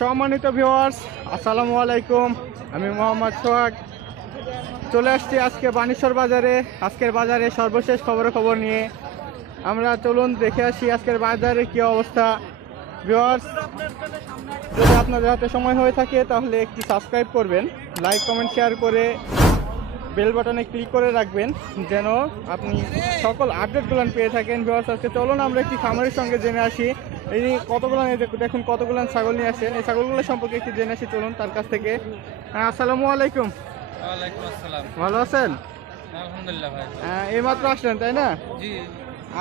সম্মানিত ভিউয়ার্স, আসসালামু আলাইকুম। আমি মোহাম্মদ সোহাগ চলে আসছি আজকে বানেশ্বর বাজারে। আজকের বাজারে সর্বশেষ খবর নিয়ে আমরা চলুন দেখে আসি আজকের বাজারে কি অবস্থা। ভিউয়ার্স, যদি আপনাদের হাতে সময় হয়ে থাকে তাহলে একটি সাবস্ক্রাইব করবেন, লাইক কমেন্ট শেয়ার করে বেল বাটনে ক্লিক করে রাখবেন যেন আপনি সকল আপডেটগুলো পেয়ে থাকেন। ভিউয়ার্স, আজকে চলুন আমরা একটি খামারের সঙ্গে জেনে আসি এই কতগুলো, দেখুন কতগুলো ছাগল নিয়ে আসেন। এই ছাগলগুলো সম্পর্কে একটু জেনে আসি চলুন তার কাছ থেকে। আসসালামু আলাইকুম। ওয়ালাইকুম আসসালাম। ভালো আছেন? আলহামদুলিল্লাহ ভাই। এইমাত্র আসলেন তাই না? জি।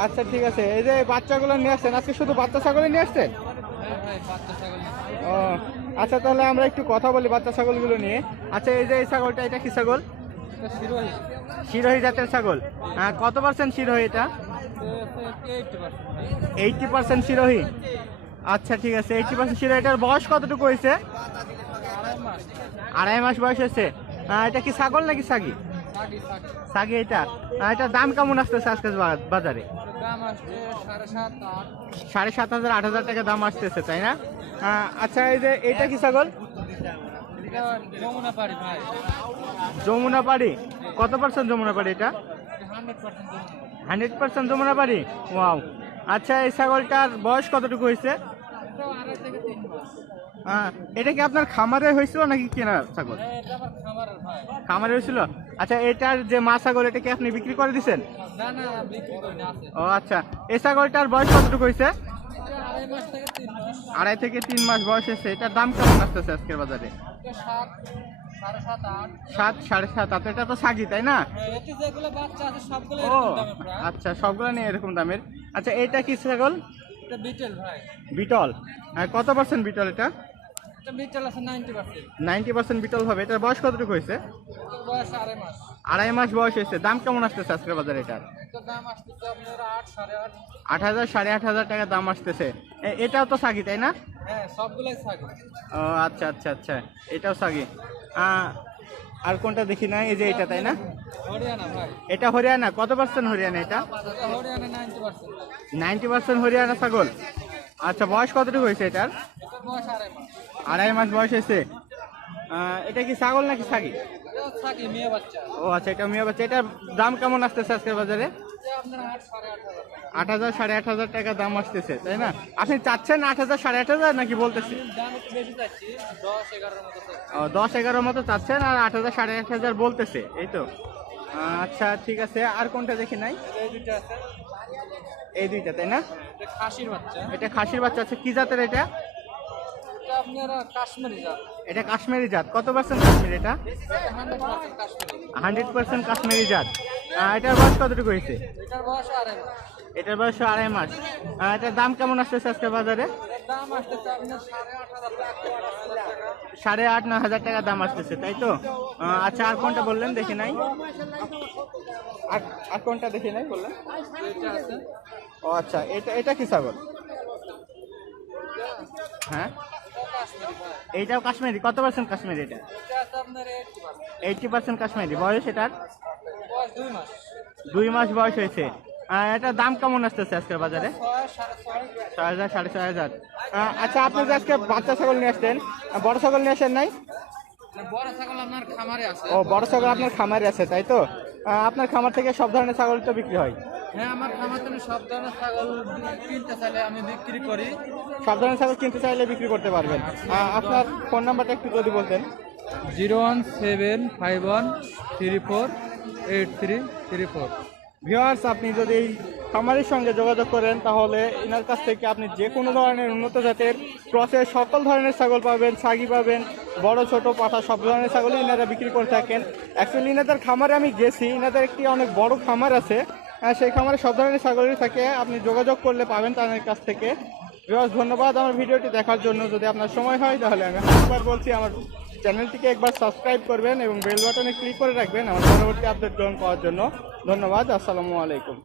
আচ্ছা ঠিক আছে। এই যে বাচ্চাগুলো নিয়ে আসছেন, আজকে শুধু বাচ্চা ছাগলই নিয়ে আসছেন? হ্যাঁ ভাই, বাচ্চা ছাগল। ও আচ্ছা, তাহলে আমরা একটু কথা বলি বাচ্চা ছাগলগুলো নিয়ে। আচ্ছা, এই যে এই ছাগলটা, এটা কি ছাগল? এটা শিরোহী। শিরোহী জাতের ছাগল। কত পার্সেন্ট শিরোহী এটা? 80% শিরোহী। আচ্ছা ঠিক আছে, 80% শিরোহী। এটার বয়স কতটুকু হয়েছে? 2.5 মাস বয়স হয়েছে। এটা কি ছাগল নাকি ছাগি? ছাগি। এটার দাম কেমন আসতেছে আজকে বাজারে? দাম আসছে 7,500 8,000 টাকা দাম আসতেছে তাই না? আচ্ছা, এই যে এটা কি ছাগল? যমুনা পাড়ি ভাই। যমুনা পাড়ি। কত পার্সেন্ট যমুনা পাড়ি এটা? 100% যমুনা পাড়ি। ওয়াও। আচ্ছা, এই ছাগলটার বয়স কতটুকু হয়েছে? এটা কি আপনার খামারে হয়েছিল নাকি কেনা ছাগল? খামারে হয়েছিল। আচ্ছা, এটার যে মা ছাগল, এটা কি আপনি বিক্রি করে দিচ্ছেন? ও আচ্ছা, এই ছাগলটার বয়স কতটুকু হয়েছে? 2.5 থেকে 3 মাস বয়স হয়েছে। এটার দাম কেমন আসতেছে আজকের বাজারে? 7, 7.5। এটা তো ছাগি তাই না? ও আচ্ছা, সবগুলো নিয়ে এরকম দামের। আচ্ছা, এটা কি ছাগল? বিটল। কত পার্সেন্ট বিটল এটা? 90% বিটল হবে। এটার বয়স কতটুকু হয়েছে? 2.5 মাস বয়স হয়েছে। দাম কেমন আসতেছে আজকের বাজারে এটার? 8,000 8,500 টাকা দাম আসতেছে। এটাও তো ছাগি তাই না? ও আচ্ছা আচ্ছা আচ্ছা, এটাও ছাগি। আর কোনটা দেখি না, এই যে এটা তাই না? এটা হরিয়ানা। কত পার্সেন্ট হরিয়ানা এটা? 90% হরিয়ানা ছাগল। আচ্ছা, বয়স কতটুকু হয়েছে এটার? 2.5 মাস বয়স হয়েছে। এটা কি ছাগল নাকি ছাগি? ও আচ্ছা, এটা মেয়ে বাচ্চা। এটার দাম কেমন আসতেছে আজকের বাজারে? 8,000 8,500 টাকা দাম আসতেছে তাই না? আপনি চাচ্ছেন 8,000 8,500 নাকি বলতেছি? 10-11 মতো চাচ্ছেন আর 8,000 8,500 বলতেছে, এই তো। আচ্ছা ঠিক আছে, আর কোনটা দেখি নাই? এই দুইটা তাই না? এটা খাসির বাচ্চা। আছে কি জাতের এটা? এটা কাশ্মীরি জাত। কত পার্সেন্ট কাশ্মীরি এটা? 100% কাশ্মীরি জাত। এটার বয়স কতটুকু হয়েছে? এটার বয়স 2.5 মাস। এটার দাম কেমন আসতেছে আজকে বাজারে? 8,500 9,000 টাকা দাম আসতেছে তাই তো? আচ্ছা, আর কোনটা বললেন দেখি নাই? আর কোনটা দেখি নাই বললেন? ও আচ্ছা, এটা কি ছাগল? হ্যাঁ, এইটাও কাশ্মীরি। কত পার্সেন্ট কাশ্মীরি এটা? 80% কাশ্মীরি। বয়স এটার? 2 মাস বয়স হয়েছে। এটার দাম কেমন আসতেছে আজকের বাজারে? 6,000 6,500। আচ্ছা, আপনি যে আজকে বাচ্চা ছাগল নিয়ে আসছেন, বড় ছাগল নিয়ে আসেন নাই? ও, বড় ছাগল আপনার খামারে আছে তাই তো? আপনার খামার থেকে সব ধরনের ছাগল তো বিক্রি হয়? হ্যাঁ, আমার খামার থেকে সব ধরনের ছাগল কিনতে চাইলে আমি বিক্রি করি। সব ধরনের ছাগল কিনতে চাইলে বিক্রি করতে পারবেন। আপনার ফোন নাম্বারটা একটু যদি বলতেন। 01751348334। ভিউয়ার্স, আপনি যদি এই খামারের সঙ্গে যোগাযোগ করেন তাহলে এনার কাছ থেকে আপনি যে কোনো ধরনের উন্নত জাতের ক্রসের সকল ধরনের ছাগল পাবেন, ছাগি পাবেন, বড় ছোট পাঠা সব ধরনের ছাগলই এনারা বিক্রি করে থাকেন। অ্যাকচুয়ালি এনাদের খামারে আমি গেছি, এনাদের একটি অনেক বড় খামার আছে। সেই খামারে সব ধরনের ছাগলই থাকে, আপনি যোগাযোগ করলে পাবেন তাদের কাছ থেকে। ভিউয়ার্স, ধন্যবাদ আমার ভিডিওটি দেখার জন্য। যদি আপনার সময় হয় তাহলে আমি একবার বলছি, আমার চ্যানেলটিকে একবার সাবস্ক্রাইব করবেন এবং বেল বাটনে ক্লিক করে রাখবেন আমার পরবর্তী আপডেট গ্রহণ করার জন্য। ধন্যবাদ। আসসালামু আলাইকুম।